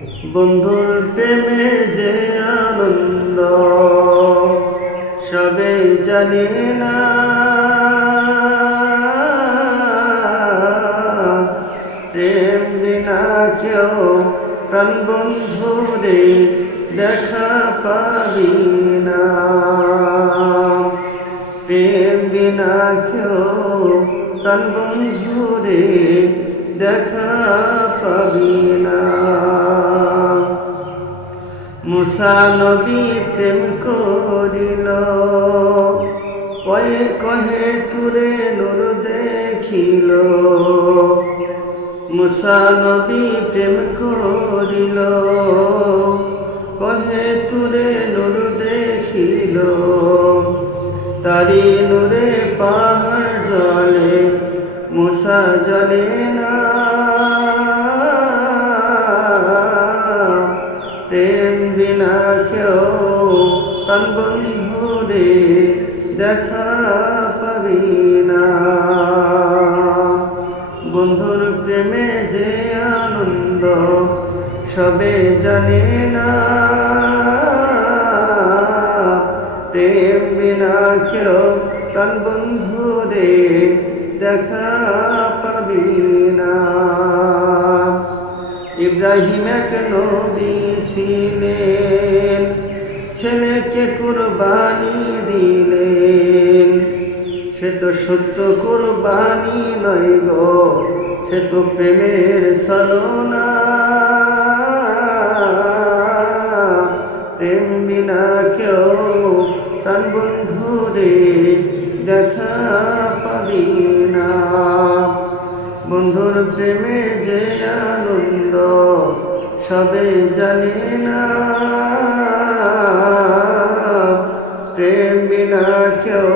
বন্ধুর প্রেমে যে আনন্দ সবে জানি না, প্রেম বিনা কেউ প্রাণ বন্ধুরে দেখা পাবি না। প্রেম বিনা কেউ প্রাণ বন্ধুরে দেখা পাবি না। মুসা নবী প্রেম করিল, কয়ে কহে তুরে নূর দেখিল। মুসা নবী প্রেম করিল, কহে তুরে নূর দেখিল। তারি নূরে পাহাড় জলে, মুসা জলে না। প্রেম বিনা কেউ প্রাণ বন্ধুরে দেখা পাবি না। বন্ধুর প্রেমে যে আনন্দ সবে জানে না, প্রেম বিনা কেউ প্রাণ বন্ধুরে দেখা পাবি না। ইব্রাহিম এক নবী ছিলেন, ছেলেকে কুরবানি দিলেন। সে তো সত্য কুরবানি নয় গো, সে তো প্রেমের ছলনা। প্রেম বিনা কেউ প্রাণ বন্ধুরে দেখা পাবি না। বন্ধুর প্রেমে যে আনন্দ সবে জানে না, প্রেম বিনা কেউ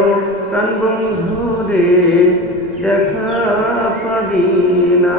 প্রাণ বন্ধুরে দেখা পাবি না।